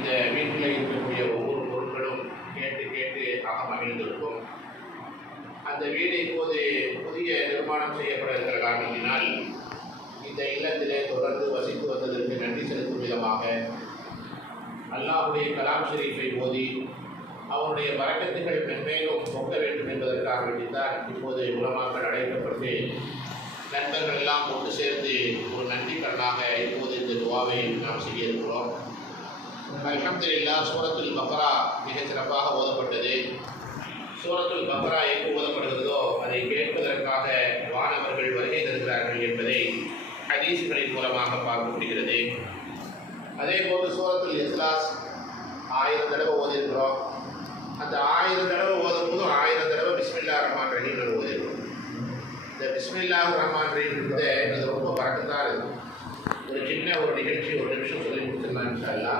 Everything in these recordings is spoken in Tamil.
இந்த வீட்டில் இருக்கக்கூடிய ஒவ்வொரு பொருட்களும் கேட்டு கேட்டு ஆக மகிழ்ந்திருக்கும். அந்த வீடு இப்போது புதிய நிர்மாணம் செய்யப்பட இருக்கிற காரணத்தினால் இந்த இல்லத்திலே தொடர்ந்து வசித்து வந்ததற்கு நன்றி செலுத்தும் விதமாக அல்லாஹுடைய கலாம் ஷெரீஃபை ஓதி அவருடைய வரக்கத்துகள் மென்மேலும் பொங்க வேண்டும் என்பதற்காக வேண்டித்தான் இப்போது உலமாக்கள் அழைக்கப்பட்டு நண்பர்கள் எல்லாம் ஒன்று சேர்ந்து ஒரு நன்றி கடனாக இப்போது இந்த துவாவை நாம் செய்ய இருக்கிறோம் அல்ஹம்துலில்லா சூரத்துல் பக்ரா மிகச் சிறப்பாக ஓதப்பட்டது. சூரத்துல் பக்ரா எங்கு ஓதப்படுகிறதோ அதை கேட்பதற்காக வானவர்கள் வருகை தருகிறார்கள் என்பதை ஹதீஸ்களின் மூலமாக பார்க்க முடிகிறது அதே போன்று சூரத்துல் இஸ்லாஸ் ஆயிரம் தடவை ஓதியிருக்கிறோம். அந்த ஆயிரம் தடவை ஓதும் போது ஆயிரம் தடவை பிஸ்மில்லா ரஹ்மான் ரஹீம் ஓதியிருக்கிறோம். இந்த பிஸ்மில்லா ரஹ்மான் ரஹீம் இருக்குது ரொம்ப பறக்கத்தான் இருக்கும் ஒரு சின்ன ஒரு நிகழ்ச்சி ஒரு நிமிஷம் சொல்லி கொடுத்துருலாம் இன்ஷால்லா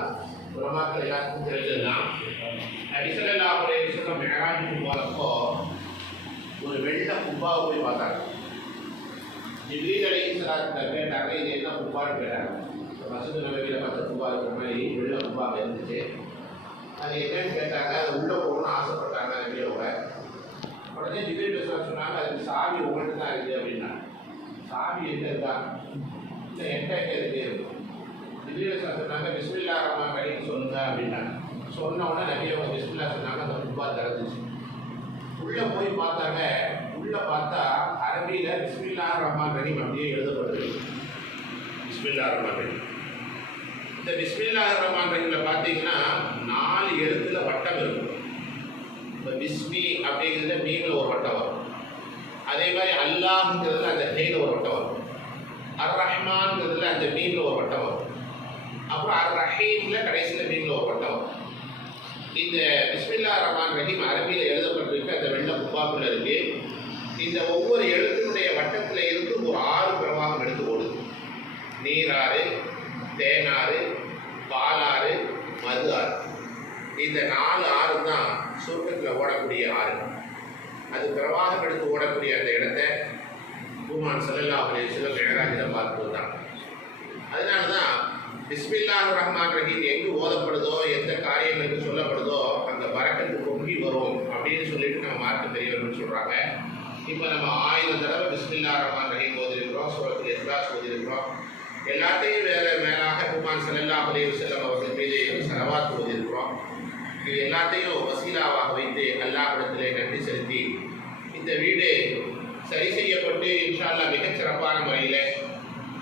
உலமாக்கள் எல்லாத்துக்கும் தெரிஞ்சதுதான் நபிசல்லா ஒரு விஷயம் மெகராஜுக்கு போகிறப்போ ஒரு வெள்ளை குப்பாவை போய் பார்த்தாங்க. ஜிப்ரீல் அலி இஸ்லாத்திட்ட கேட்டாங்க இது என்ன குப்பான்னு கேட்டாங்க மசூது நபவியில் பார்த்த குப்பா இருக்கிற மாதிரி வெள்ள குப்பா இருந்துச்சு. அது என்னன்னு கேட்டாங்க அது உள்ளே போகணும்னு ஆசைப்பட்டாங்க நபியோட. உடனே ஜிப்ரீல் இஸ்லாம் சொன்னாங்க அதுக்கு சாவி உங்கள்கிட்ட தான் இருக்குது அப்படின்னா சாவி எங்கே இருக்கா? இல்லை என்கிட்ட எங்கே இருக்குது திடீர்னு சொன்னாங்க பிஸ்மில்லா ரஹ்மான் ரஹீம் சொல்லுங்க அப்படின்னாங்க சொன்ன உடனே நிறைய அவங்க பிஸ்மில்லா சொன்னாங்க அந்த ரூபா திறந்துச்சு உள்ளே போய் பார்த்தாங்க உள்ளே பார்த்தா அரபியில் பிஸ்மில்லா ரஹ்மான் ரஹீம் அப்படியே எழுதப்படுது பிஸ்மில்லா ரஹ்மான் ரஹீம் இந்த பிஸ்மில்லா ரஹ்மான் ரஹீமில் பார்த்தீங்கன்னா நாலு எழுத்துல வட்டம் இருக்கும். இப்போ பிஸ்மி அப்படிங்கிறதுல மீனில் ஒரு வட்டம் வரும். அதே மாதிரி அல்லாஹ்ங்கிறதுல அந்த ஹெயில் ஒரு வட்டம் வரும். அர் ரஹ்மான்ங்கிறதுல அந்த மீனில் ஒரு வட்டம் வரும். அப்புறம் அர் ரஹீம்ல கடைசியில் மீனில் ஒரு வட்டம் இந்த பிஸ்மில்லா ரஹ்மான் ரஹீம் அரபியில் எழுதப்பட்டிருக்கு அந்த வெள்ள புப்பாக்குள்ள இருக்கு. இந்த ஒவ்வொரு எழுத்தினுடைய வட்டத்தில் இருந்து ஒரு ஆறு பிரவாகம் எடுத்து ஓடுது நீராறு தேனாறு பாலாறு மது ஆறு இந்த நாலு ஆறு தான் சுருக்கத்தில் ஓடக்கூடிய ஆறு. அது பிரவாகம் எடுத்து ஓடக்கூடிய அந்த இடத்த பூமான் சல்லல்லா அலி சிவம் மெஹராஜில் பார்த்து வந்தாங்க அதனால தான் பிஸ்மில்லாஹ் ரஹ்மான் ரஹீம் எங்கு ஓதப்படுதோ எந்த என்று சொல்லப்படுதோ அந்த பறக்கத்து பொங்கி வரும் அப்படின்னு சொல்லிட்டு நம்ம மார்க்க பெரியவர்கள் சொல்கிறாங்க இப்போ நம்ம ஆயிரம் தடவை பிஸ்மில்லா ரஹ்மான் ரஹீம் ஓதிருக்கிறோம் சூரத்தில் எஸ்லாஸ் ஓதிருக்கிறோம். எல்லாத்தையும் வேற மேலாக குமான் சல்லல்லா அலி செல்லம் அவர்கள் மீது சரவாத் ஓதிருக்கிறோம். இது எல்லாத்தையும் வசீலாவாக வைத்து அல்லாஹிடத்திலே நன்றி செலுத்தி இந்த வீடு சரி செய்யப்பட்டு இன்ஷால்லா மிகச்சிறப்பான முறையில்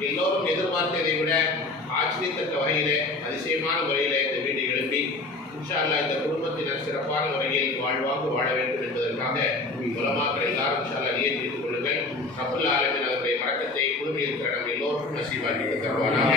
எல்லோரும் எதிர்பார்த்ததை விட ஆச்சரியத்தக்க வகையில் அதிசயமான முறையில் இந்த வீட்டை எழுப்பி இன்ஷால்லா இந்த குடும்பத்தினர் சிறப்பான முறையில் வாழ்வாக வாழ வேண்டும் என்பதற்காக உலமாக்கள் எல்லாரும் இன்ஷால்லா நியமித்துக் கொள்ளுங்கள். ரபுல் ஆலமின் அதனுடைய வழக்கத்தை குழுமி இருக்கிற நம்ம எல்லோருக்கும் நசீபாக்கி தருவாராக